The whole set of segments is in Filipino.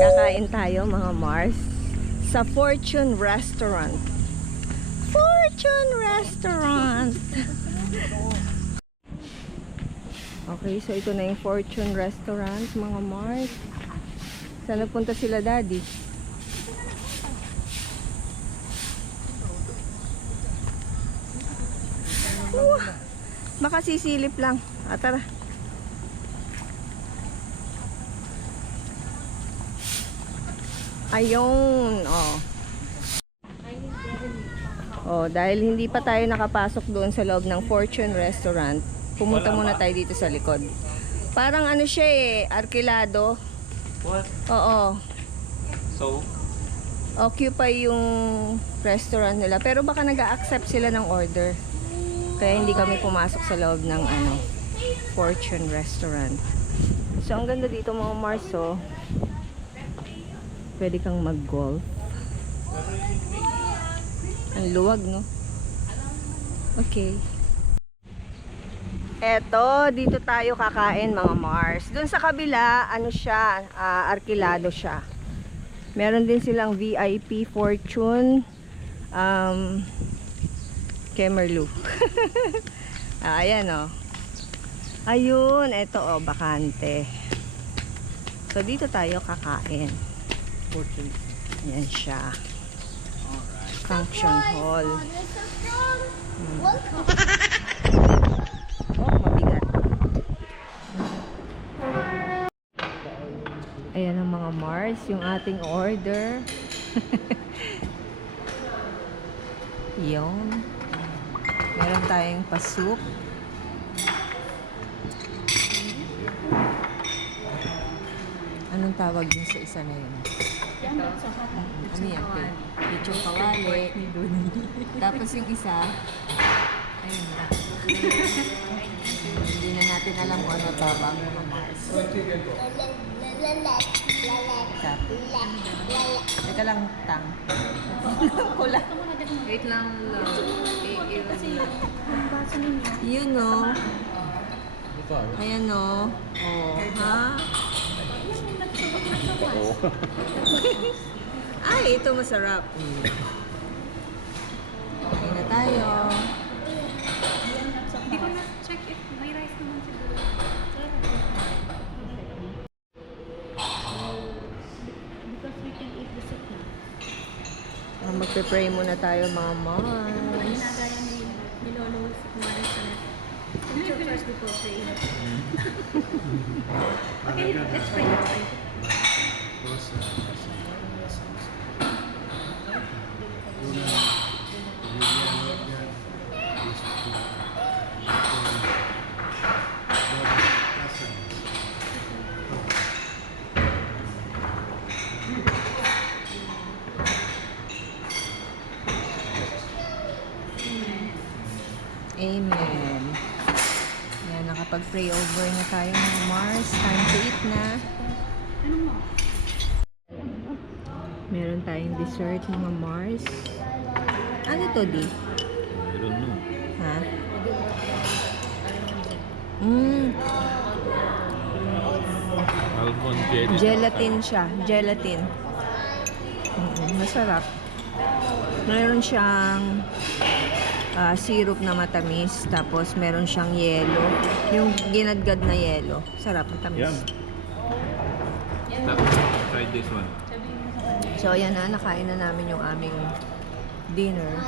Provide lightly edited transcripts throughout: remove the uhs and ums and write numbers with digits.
Kakain tayo mga Mars sa Fortune Restaurant. Fortune Restaurant. Okay, so ito na yung Fortune Restaurant mga Mars. Saan napunta sila daddy? Baka sisilip lang. Tara. Ayun, oh. Oh, dahil hindi pa tayo nakapasok doon sa loob ng Fortune Restaurant, pumunta muna tayo dito sa likod. Parang ano siya arkilado. What? Oo. So? Occupy yung restaurant nila, pero baka nag-a-accept sila ng order. Kaya hindi kami pumasok sa loob ng Fortune Restaurant. So, ang ganda dito mga Mars, oh. Pwede kang mag-golf. Ang luwag, no? Okay. Eto, dito tayo kakain mga Mars. Doon sa kabila, ano siya, arkilado siya. Meron din silang VIP Fortune Kemerlook. Ayan, oh. Ayun, eto, oh, bakante. So, dito tayo kakain. Fortune. Yan siya. Alright. Function hall. Welcome. Oh, mabigat. Ayan ang mga Mars, yung ating order. Yun. Meron tayong pasuk. Anong tawag dun sa isa na yun? Ano yan? Lechong kawali. Tapos yung isa, ayun na. Hindi na natin alam kung ano tawag mga Mars. Teka lang, tang. Kulang. Wait lang lang. Yun o. Ayan o. Oh, ha? Ay, ito masarap. Kain na tayo. Hindi ko na-check if may rice naman siguro. Because we can eat the soup na. Magpe-pray muna tayo mga Mars. Ginagaya ni Lolo sa kumain sa net. Picture first before praying. Okay, let's pray now. Amen. Yan, nakapag-pray over na tayo mga Mars. Time to eat na. Meron tayong dessert mga Mars. Ano to, Di? I don't know. Ha? Almond jelly. Gelatin siya. Gelatin. Masarap. Meron siyang syrup na matamis. Tapos meron siyang yelo. Yung ginadgad na yelo. Sarap, matamis. Yum. Try this one. So, ayan na. Nakain na namin yung aming dinner.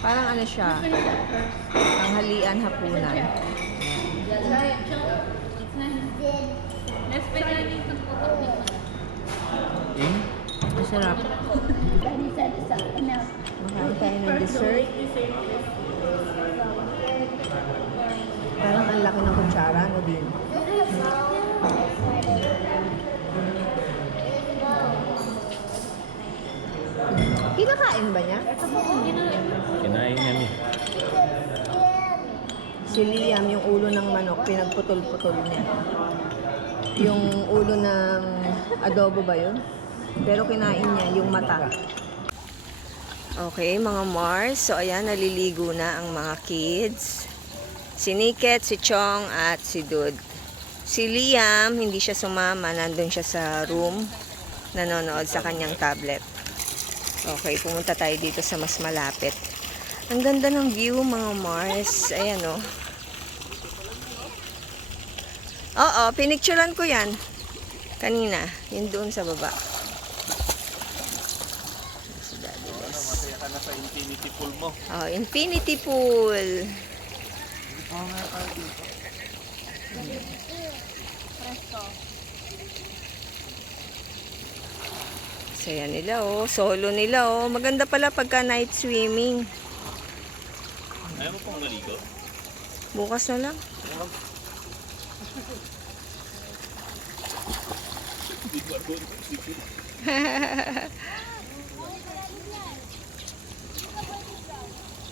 Parang ano siya. Tanghalian, hapunan. Let's pray natin itong putok dito. Masarap. Makain tayo ng dessert. Parang ang laki ng kutsara, no din? Kinakain ba niya? Kinain niya ni. Si Liam, yung ulo ng manok, pinagputol-putol niya. Yung ulo ng adobo ba yun? Pero kinain niya yung mata. Okay, mga Mars. So, ayan, naliligo na ang mga kids. Si Niket, si Chong, at si Dud. Si Liam, hindi siya sumama. Nandun siya sa room. Nanonood sa kanyang tablet. Okay, pumunta tayo dito sa mas malapit. Ang ganda ng view, mga Mars. Ayan, oh. Oo, pinicturean ko yan. Kanina, yun doon sa baba. Si Daddy Les. Masaya ka na sa infinity pool mo. Oh, infinity pool. Saya nila, oh. Solo nila, oh. Maganda pala pagka night swimming. Ayaw mo pong maligo? Bukas na lang.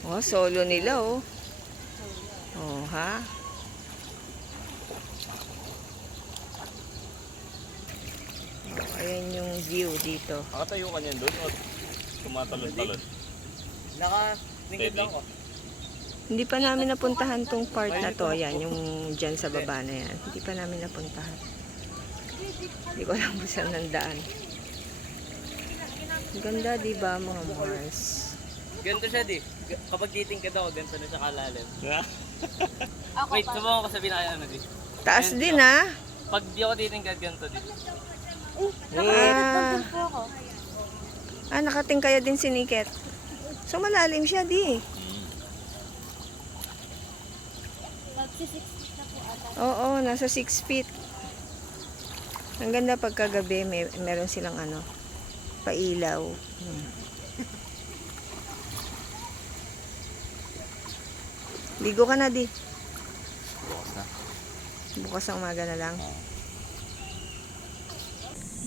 Oh, solo nila, oh. Oh, ha? Oh, ayan yung view dito. Nakatayo ka niyan doon o tumatalon-talon? Naka-lingkod lang ko. Hindi pa namin napuntahan tong part na to. Ayan, yung dyan sa baba na yan. Hindi pa namin napuntahan. Hindi ko alam kung saan nandaan. Ganda, di ba, mga Mars? Ganito siya di. Kapag titingkad ako, ganito na siya kalalim. Wait, subukan ko sabihin na kayo ano di. Taas din, ha? Pag di ako titingkad, ganito di. Nakatingkaya din si Niket. So, malalim siya, di. Oo, nasa 6 feet. Ang ganda pagkagabi, meron silang ano, pailaw. Ligo ka na, di. Bukas na. Bukas ang umaga na lang.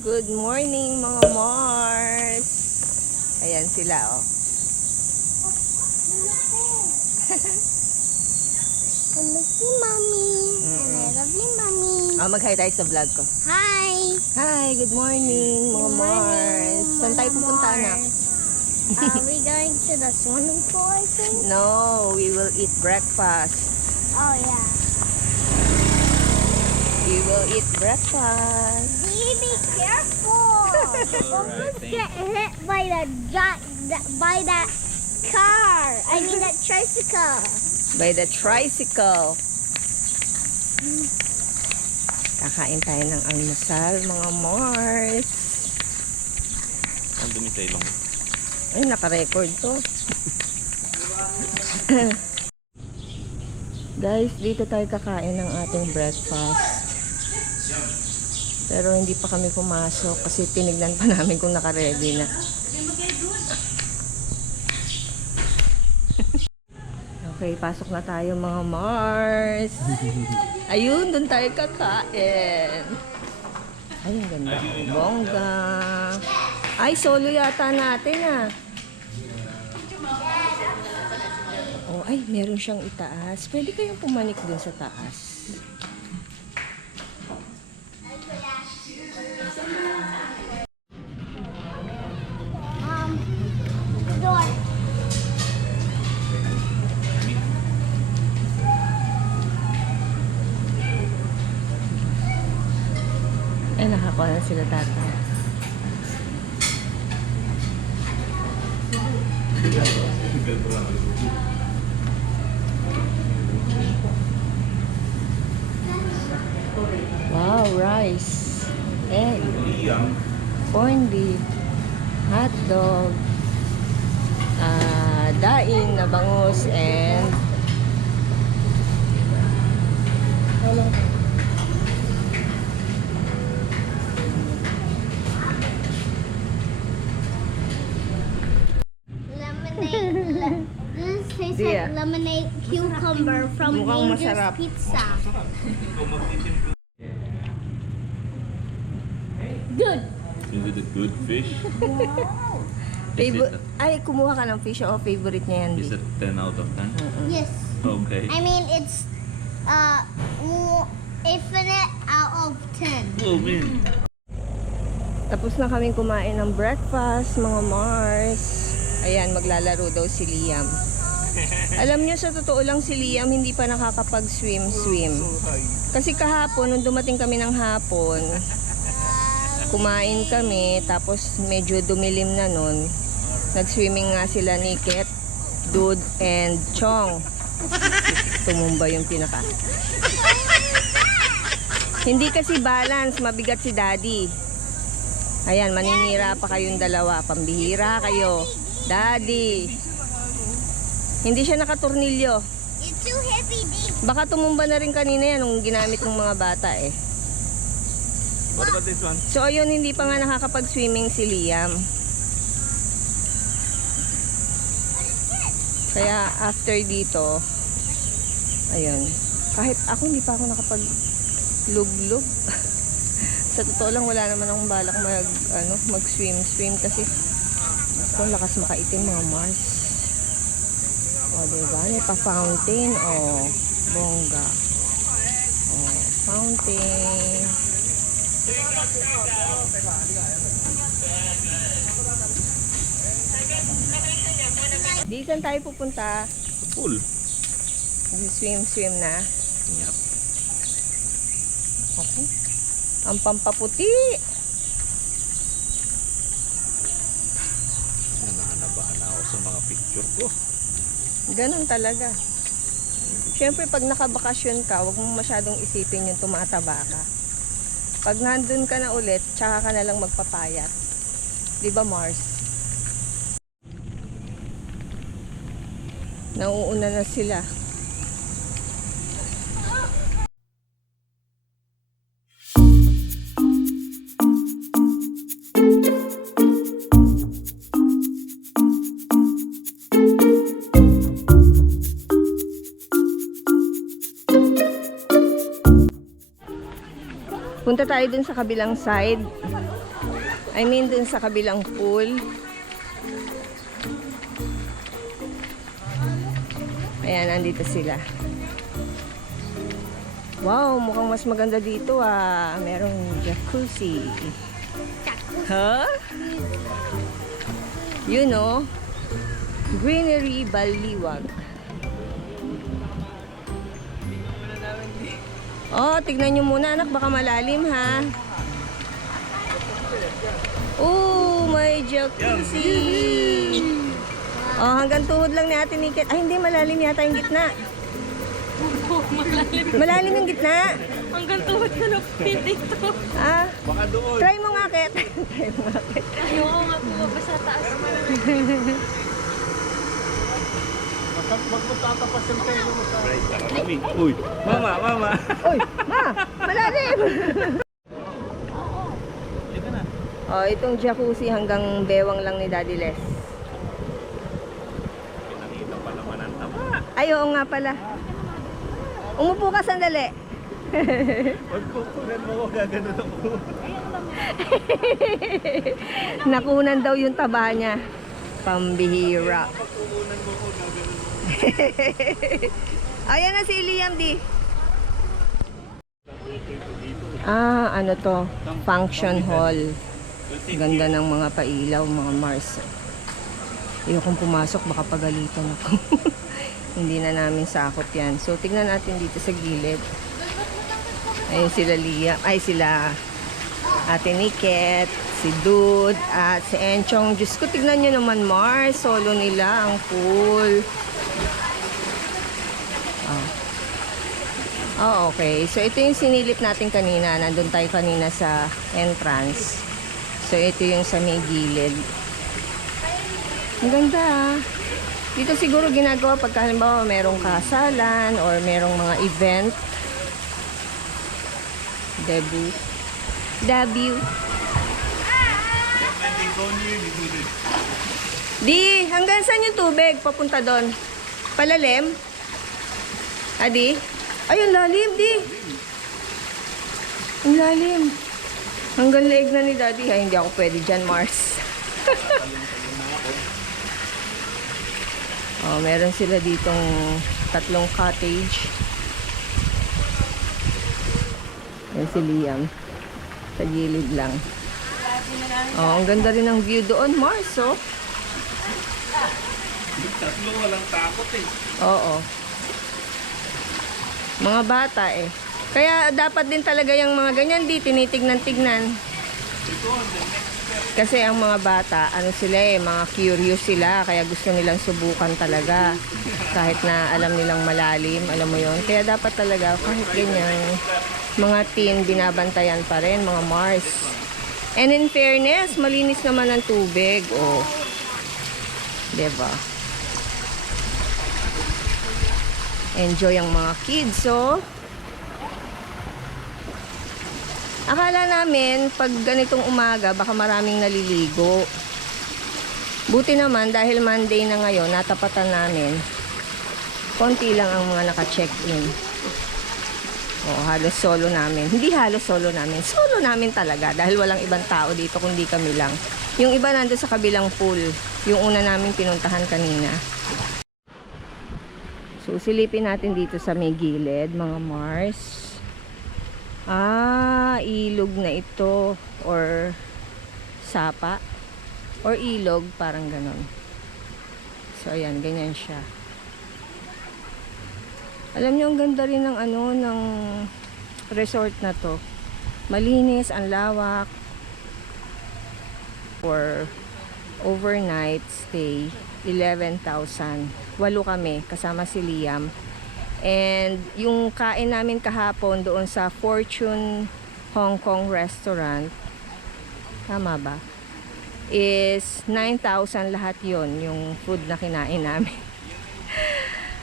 Good morning, mga Mars. Ayan sila, oh. I miss you, Mommy. And I love you, Mommy. Oh, mag-hi tayo sa vlog ko. Hi. Hi, good morning, mga Mars. Saan tayo pupunta na? Are we going to the swimming pool, I think? No, we will eat breakfast. Oh, yeah. We will eat breakfast. Dee, be careful. Almost thank get hit by by that car. I mean, that tricycle. By the tricycle. Kakain tayo ng almusal, mga Mars. Ang dumi sa ilong. Ay, naka-record to. Guys, dito tayo kakain ng ating breakfast. Pero hindi pa kami pumasok kasi tinignan pa namin kung naka-ready na. Okay, pasok na tayo, mga Mars. Ayun, doon tayo kakain. Ay, ang ganda. Bongga. Ay, solo yata natin, ah. Oh, ay, meron siyang itaas. Pwede kayong pumanik dun sa taas. Door. Ay, nakakuha na sila tata. Wow, rice, egg, corned beef, hot dog, daing na bangus, and Lemonade. This tastes Dia. like lemonade cucumber from Mukhang Angel's masarap. Pizza. Good. Is it a good fish? ay, kumuha ka ng fish o favorite niya yan. Is it 10 out of 10? Yes. Okay. I mean, it's infinite out of 10. Oh, man. Tapos na kaming kumain ng breakfast, mga Mars. Ayan, maglalaro daw si Liam. Alam nyo, sa totoo lang si Liam hindi pa nakakapag-swim. Kasi kahapon, nung dumating kami ng hapon, kumain kami, tapos medyo dumilim na nun. Nag-swimming nga sila ni Ket, Dude, and Chong. Tumumba yung pinaka. Hindi kasi balance, mabigat si Daddy. Ayan, maninira pa kayong dalawa. Pambihira kayo. Daddy. Hindi siya nakatornilyo. It's too heavy, D. Baka tumumba na rin kanina yan nung ginamit ng mga bata eh. What about this one? So ayun, hindi pa nga nakakapag-swimming si Liam. Kaya after dito, ayun. Kahit ako hindi pa ako nakapag-lug-lug. Sa totoo lang, wala naman akong balak mag-swim kasi kung lakas makaitim mga Mars. O, diba? May pa-fountain. O, bongga. O, fountain. Di saan tayo pupunta? Pool. Swim na. Yep. Okay. Ang pampaputi. Nananabahan ako sa mga picture ko. Ganun talaga. Siyempre, pag nakabakasyon ka, huwag mo masyadong isipin yung tumataba ka. Pag nandun ka na ulit, tsaka ka na lang magpapayat. Di ba, Mars? Nauuna na sila. Punta tayo dun sa kabilang side. I mean dun sa kabilang pool. Ayan, nandito sila. Wow, mukhang mas maganda dito ah. Merong jacuzzi. Huh? You know, Greenery Baliwag. Oh, tignan nyo muna anak, baka malalim ha. Oh, may jacuzzi. Oh, hanggang tuhod lang ni Ate Niket. Ay, hindi, malalim yata yung gitna. Malalim yung gitna. Hanggang tuhod ko na dito. Ah, Baka doon. try mo nga, Ket. Try mo nga, Ket. Ayoko nga bumaba sa taas. Right, tara kami. Uy, mama. Uy, ma, malalim. Oh, itong jacuzzi hanggang bewang lang ni Daddy Les. Pinakita pa naman ang taba. Ay, oo nga pala. Umupo ka sandali. Pag kukunan mo ko, gaganon ako. Nakunan daw yung taba niya. Pambihira. Pag kukunan mo ko, gaganon ako. Ayan na si Liam D. Ah, ano to? Function hall. Ganda ng mga pailaw, mga Mars. Ayokong pumasok, baka pagalitan ako. Hindi na namin sakop yan. So, tignan natin dito sa gilid. Ayun sila Liam. Ay, sila Ate Niket, si Dude, at si Enchong. Diyos ko, tignan nyo naman, Mars. Solo nila ang pool. Oh, okay. So, ito yung sinilip natin kanina. Nandun tayo kanina sa entrance. So, ito yung sa may gilid. Ang ganda ah. Dito siguro ginagawa pagka halimbawa merong kasalan or merong mga event. Debut. Di, hanggang saan yung tubig? Papunta doon. Palalim? Adi? Ay, ang lalim, Di. Ang lalim. Hanggang leeg na ni Daddy. Ay, hindi ako pwede dyan, Mars. Oh, meron sila ditong tatlong cottage. Yan si Liam. Sa gilid lang. Oh, ang ganda rin ng view doon, Mars, oh. Tatlo walang takot eh. Oo. Mga bata eh. Kaya dapat din talaga yung mga ganyan di tinitignan-tignan. Kasi ang mga bata, ano sila eh, mga curious sila. Kaya gusto nilang subukan talaga. Kahit na alam nilang malalim, alam mo yon. Kaya dapat talaga kahit ganyan, mga teen binabantayan pa rin, mga Mars. And in fairness, malinis naman ang tubig. Oh. Diba? Enjoy ang mga kids, oh. Akala namin, pag ganitong umaga, baka maraming naliligo. Buti naman, dahil Monday na ngayon, natapatan namin, konti lang ang mga naka-check-in. Oh, halos solo namin. Hindi halos solo namin. Solo namin talaga, dahil walang ibang tao dito, kundi kami lang. Yung iba nandun sa kabilang pool, yung una namin pinuntahan kanina. So, silipin natin dito sa may gilid, mga Mars. Ah, ilog na ito. Or sapa. Or ilog, parang ganon. So, ayan, ganyan siya. Alam niyo, ang ganda rin ng ano, ng resort na to. Malinis, ang lawak. For overnight stay, 11,000. 8 kami, kasama si Liam. And yung kain namin kahapon doon sa Fortune Hong Kong restaurant, tama ba? Is 9,000 lahat yon yung food na kinain namin.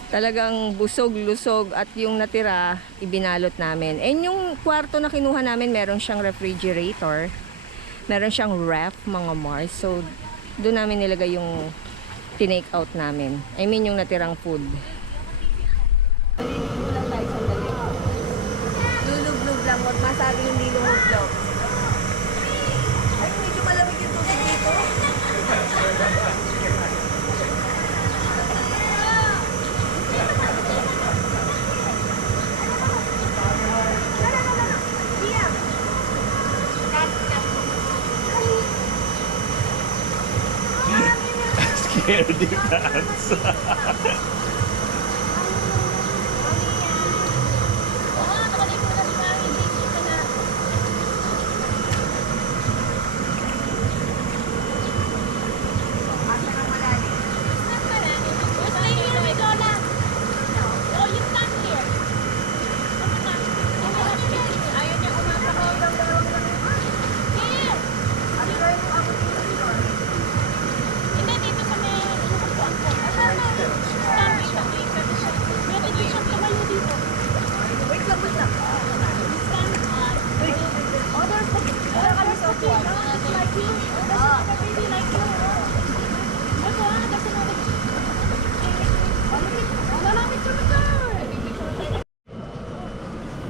Talagang busog, lusog at yung natira, ibinalot namin. And yung kwarto na kinuha namin, meron siyang refrigerator. Meron siyang ref, mga Mars. So, doon namin nilagay yung tinake out namin. I mean, yung natirang food. Lulublob lang. Huwag masabi hindi lumublob. Ay, medyo malamig yung tubig dito. Scaredy pants.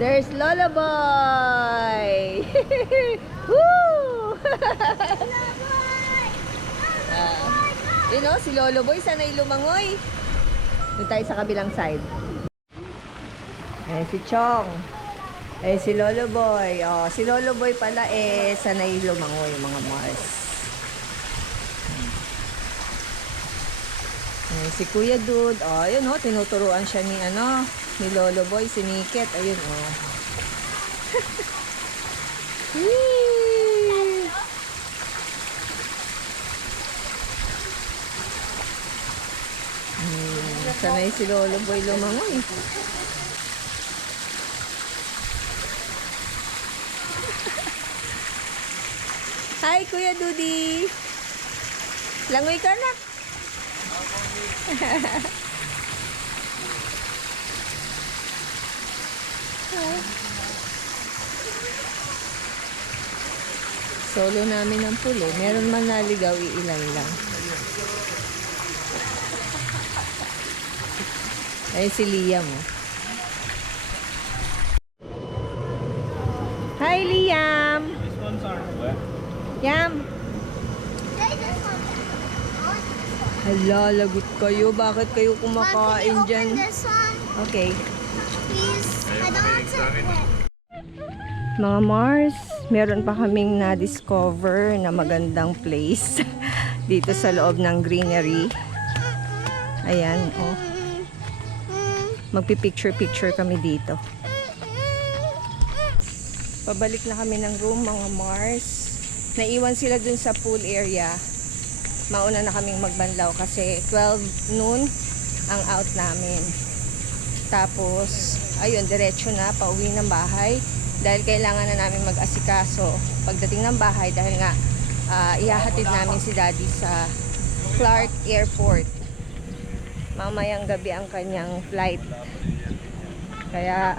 There's Lola Boy! Woo! Yun o, si Lolo Boy, sanay lumangoy. Doon tayo sa kabilang side. Eh, si Chong. Eh, si Lolo Boy. Oh, si Lolo Boy pala, sanay lumangoy, mga Mars. Eh, si Kuya Dude. Oh, yun o, tinuturuan siya ni, ni Lolo Boy, si Niket. Ayun o. Sanay si Lolo Boy lumangoy. Hi, Kuya Dudi. Langoy ka na. Solo namin ang pool eh. Meron man naligaw, iilan lang. Ay, si Liam. Oh. Hi, Liam! These ones aren't wet. Yam! Hala, lagot kayo. Bakit kayo kumakain dyan? This one. Okay. Please, I don't want to quit. Mga Mars, meron pa kaming na-discover na magandang place dito sa loob ng greenery. Ayan, oh. Magpipicture-picture kami dito. Pabalik na kami ng room, mga Mars. Naiwan sila dun sa pool area. Mauna na kaming magbanlaw kasi 12 noon ang out namin. Tapos, ayun, diretso na, pauwi ng bahay. Dahil kailangan na namin mag-asikaso pagdating ng bahay dahil nga ihahatid namin si Daddy sa Clark Airport. Mamayang gabi ang kanyang flight. Kaya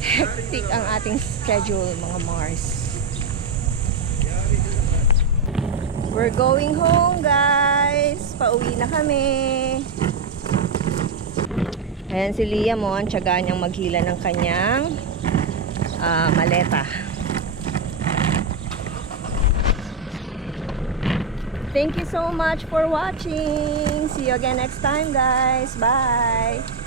hectic ang ating schedule, mga Mars. We're going home, guys. Pauwi na kami. Ayan si Liam, ang tiyaga niyang maghila ng kanyang maleta. Thank you so much for watching. See you again next time, guys. Bye!